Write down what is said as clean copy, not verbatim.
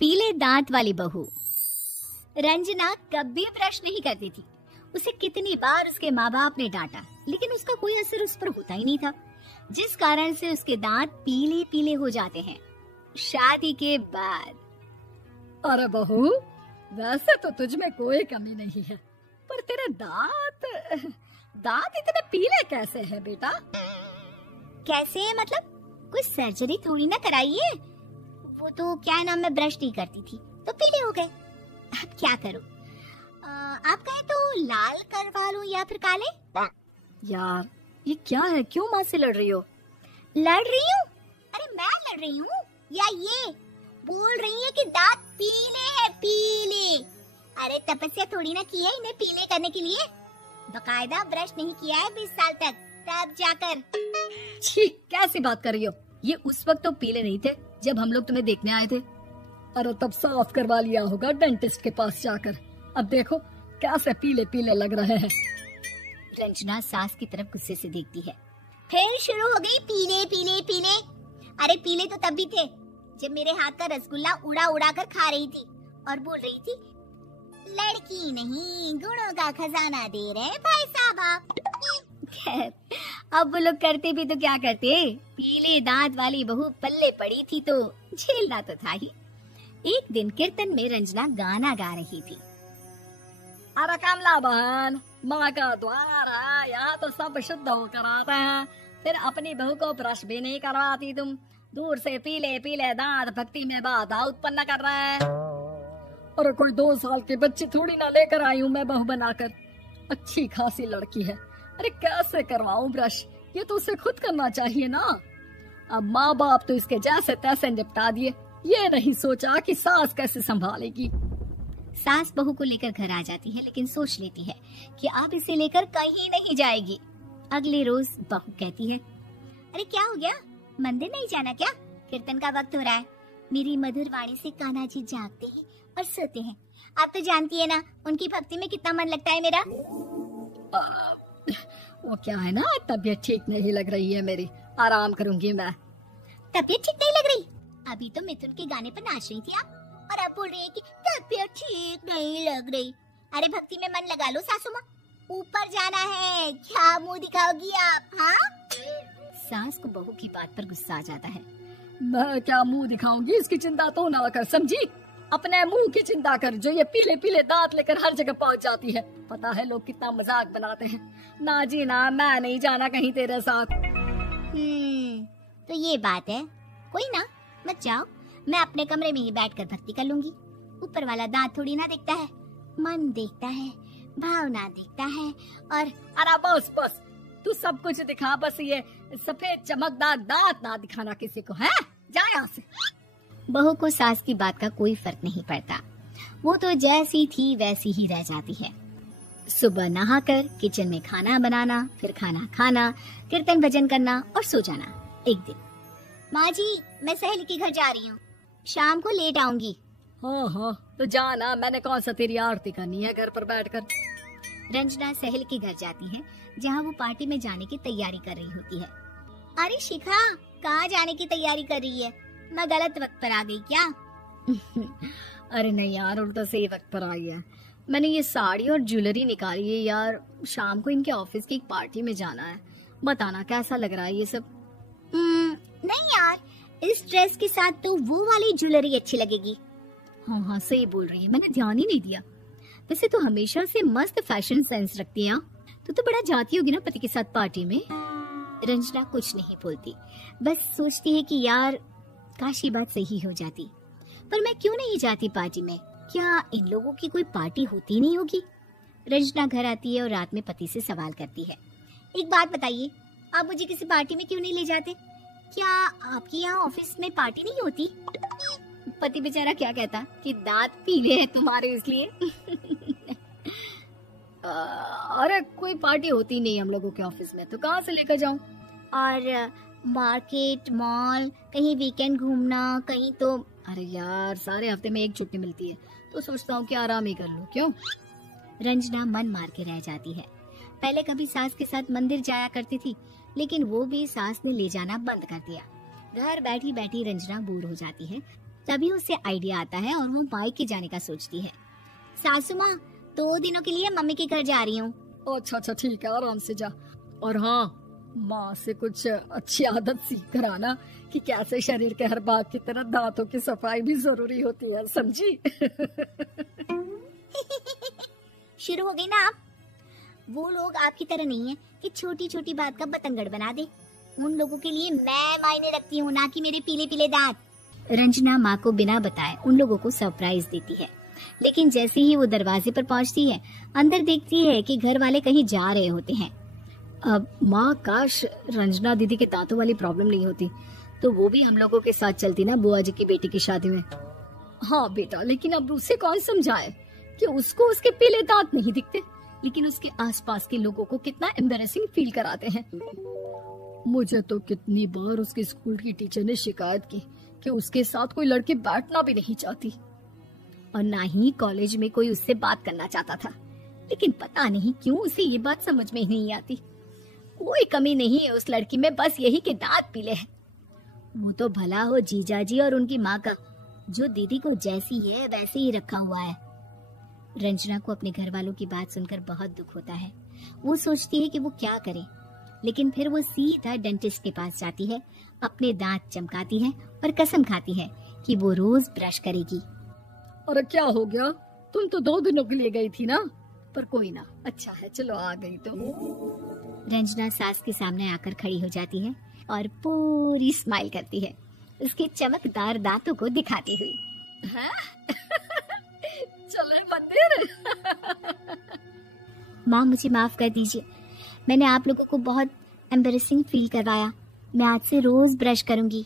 पीले दांत वाली बहू। रंजना कभी ब्रश नहीं करती थी। उसे कितनी बार उसके माँ बाप ने डांटा, लेकिन उसका कोई असर उस पर होता ही नहीं था, जिस कारण से उसके दांत पीले पीले हो जाते हैं। शादी के बाद। अरे बहू, वैसे तो तुझ में कोई कमी नहीं है, पर तेरे दांत इतने पीले कैसे हैं बेटा? कैसे है मतलब? कोई सर्जरी थोड़ी ना कराई है। वो तो क्या नाम, मैं ब्रश नहीं करती थी तो पीले हो गए। अब क्या करूं? आप कहें तो लाल करवा लूं या फिर काले? यार ये क्या है, क्यों माँ से लड़ रही हो? लड़ रही हूँ? अरे मैं लड़ रही हूँ या ये बोल रही है कि दांत पीले हैं, पीले। अरे तपस्या थोड़ी ना की है इन्हें पीले करने के लिए। बकायदा ब्रश नहीं किया है 20 साल तक, तब जाकर। छी, कैसी बात कर रही हो? ये उस वक्त तो पीले नहीं थे जब हम लोग तुम्हें देखने आए थे। अरे तब साफ करवा लिया होगा डेंटिस्ट के पास जाकर। अब देखो कैसे पीले पीले लग रहे हैं। रंजना सास की तरफ गुस्से से देखती है। फिर शुरू हो गई पीले पीले पीले। अरे पीले तो तब भी थे जब मेरे हाथ का रसगुल्ला उड़ा उड़ा कर खा रही थी और बोल रही थी, लड़की नहीं गुणों का खजाना दे रहे भाई साहब। खैर, अब वो लोग करते भी तो क्या करते, पीले दांत वाली बहू पल्ले पड़ी थी तो झेलना तो था ही। एक दिन कीर्तन में रंजना गाना गा रही थी। अरे कमला बहन, माँ का द्वार है, यहाँ तो सब शुद्ध होकर आते हैं, फिर अपनी बहू को ब्रश भी नहीं करवाती तुम। दूर से पीले पीले दांत भक्ति में बाधा उत्पन्न कर रहे हैं। अरे कोई 2 साल की बच्ची थोड़ी ना लेकर आई हूँ मैं बहू बनाकर। अच्छी खासी लड़की है, अरे कैसे करवाऊं ब्रश? ये तो उसे खुद करना चाहिए ना। अब माँ बाप तो इसके जैसे तैसे निपटा दिए, ये नहीं सोचा कि सास कैसे संभालेगी। सास बहू को लेकर घर आ जाती है, लेकिन सोच लेती है कि अब इसे लेकर कहीं नहीं जाएगी। अगले रोज बहू कहती है, अरे क्या हो गया, मंदिर नहीं जाना क्या? कीर्तन का वक्त हो रहा है। मेरी मधुर वाणी से कान्हा जी जागते हैं और सोते हैं। आप तो जानती है ना उनकी भक्ति में कितना मन लगता है मेरा। वो क्या है ना, तबीयत ठीक नहीं लग रही है मेरी, आराम करूंगी मैं। तबीयत ठीक नहीं लग रही? अभी तो मिथुन के गाने पर नाच रही थी आप, और आप बोल रही है कि तबीयत ठीक नहीं लग रही। अरे भक्ति में मन लगा लो सासू माँ, ऊपर जाना है, क्या मुंह दिखाओगी आप? हाँ? सास को बहू की बात पर गुस्सा आ जाता है। मैं क्या मुंह दिखाऊंगी, इसकी चिंता तो ना कर, समझी? अपने मुंह की चिंता कर, जो ये पीले पीले दांत लेकर हर जगह पहुंच जाती है। पता है लोग कितना मजाक बनाते हैं। ना जी ना, मैं नहीं जाना कहीं तेरे साथ। तो ये बात है, कोई ना, मत जाओ, मैं अपने कमरे में ही बैठकर भक्ति कर लूंगी। ऊपर वाला दांत थोड़ी ना देखता है, मन देखता है, भावना देखता है। और अरे बस बस, तू सब कुछ दिखा, बस ये सफेद चमकदार दांत ना दिखाना किसी को, है? जा यहाँ से। बहू को सास की बात का कोई फर्क नहीं पड़ता, वो तो जैसी थी वैसी ही रह जाती है। सुबह नहाकर किचन में खाना बनाना, फिर खाना खाना, कीर्तन भजन करना और सो जाना। एक दिन, माँ जी मैं सहेली के घर जा रही हूँ, शाम को लेट आऊंगी। हाँ हाँ तो जाना, मैंने कौन सा तेरी आरती करनी है घर पर बैठकर। रंजना सहेली के घर जाती है, जहाँ वो पार्टी में जाने की तैयारी कर रही होती है। अरे शिखा, कहाँ जाने की तैयारी कर रही है? मैं गलत वक्त पर आ गई क्या? अरे नहीं यार, उल्टा सही वक्त पर आई है। मैंने ये साड़ी और ज्वेलरी निकाली है यार, शाम को इनके ऑफिस की एक पार्टी में जाना है। बताना कैसा लग रहा है ये सब? नहीं यार, इस ड्रेस के साथ तो वो वाली ज्वेलरी अच्छी लगेगी। हाँ हाँ सही बोल रही है, मैंने ध्यान ही नहीं दिया। वैसे तो हमेशा से मस्त फैशन सेंस रखती है। तो बड़ा जाती होगी ना पति के साथ पार्टी में। रंजना कुछ नहीं बोलती, बस सोचती है कि यार काश ये बात सही हो जाती, पर मैं क्यों नहीं जाती पार्टी में? क्या इन लोगों की कोई पार्टी होती नहीं होगी? रंजना घर आती है और रात में पति से सवाल करती है, एक बात बताइए, आप मुझे किसी पार्टी में क्यों नहीं ले जाते? क्या आपके यहाँ ऑफिस में पार्टी नहीं होती? पति बेचारा क्या कहता कि दांत पीले हैं तुम्हारे इसलिए। अरे कोई पार्टी होती नहीं हम लोगों के ऑफिस में, तो कहाँ से लेकर जाऊं? और मार्केट, मॉल, कहीं वीकेंड घूमना, कहीं तो। अरे यार सारे हफ्ते में एक छुट्टी मिलती है, तो सोचता हूँ कि आराम ही कर लूं। क्यों? रंजना मन मार के रह जाती है। पहले कभी सास के साथ मंदिर जाया करती थी, लेकिन वो भी सास ने ले जाना बंद कर दिया। घर बैठी बैठी रंजना बोर हो जाती है, तभी उसे आइडिया आता है और वो मायके जाने का सोचती है। सासू माँ, 2 दिनों के लिए मम्मी के घर जा रही हूँ। अच्छा अच्छा ठीक है, आराम से जा। और हाँ, माँ से कुछ अच्छी आदत सीख कर आना कि कैसे शरीर के हर भाग की तरह दांतों की सफाई भी जरूरी होती है, समझी? शुरू हो गई ना आप? वो लोग आपकी तरह नहीं है कि छोटी छोटी बात का बतंगड़ बना दे। उन लोगों के लिए मैं मायने रखती हूँ, ना कि मेरे पीले पीले दांत। रंजना माँ को बिना बताए उन लोगों को सरप्राइज देती है, लेकिन जैसे ही वो दरवाजे पर पहुँचती है, अंदर देखती है कि घर वाले कहीं जा रहे होते हैं। अब माँ, काश रंजना दीदी के दांतों वाली प्रॉब्लम नहीं होती तो वो भी हम लोगों के साथ चलती ना बुआ जी की बेटी की शादी में। हाँ बेटा, लेकिन अब उसे कौन समझाए कि उसको उसके पीले दांत नहीं दिखते, लेकिन उसके आसपास के लोगों को कितना एम्बैरेसिंग फील कराते हैं। मुझे तो कितनी बार उसके स्कूल की टीचर ने शिकायत की कि उसके साथ कोई लड़की बैठना भी नहीं चाहती, और ना ही कॉलेज में कोई उससे बात करना चाहता था। लेकिन पता नहीं क्यों उसे ये बात समझ में ही नहीं आती। कोई कमी नहीं है उस लड़की में, बस यही कि दांत पीले हैं। वो तो भला हो जीजा जी और उनकी माँ का, जो दीदी को जैसी है वैसे ही रखा हुआ है। रंजना को अपने घर वालों की बात सुनकर बहुत दुख होता है। वो सोचती है कि वो क्या करे, लेकिन फिर वो सीधा डेंटिस्ट के पास जाती है, अपने दांत चमकाती है और कसम खाती है कि वो रोज ब्रश करेगी। अरे क्या हो गया, तुम तो 2 दिनों के लिए गई थी ना। पर कोई ना, अच्छा है, चलो आ गई तो। रंजना सास के सामने आकर खड़ी हो जाती है और पूरी स्माइल करती है, उसके चमकदार दांतों को दिखाती हुई। हैं? चले मंदिर। माँ, मुझे माफ कर दीजिए, मैंने आप लोगों को बहुत एम्बैरेसिंग फील करवाया। मैं आज से रोज ब्रश करूंगी।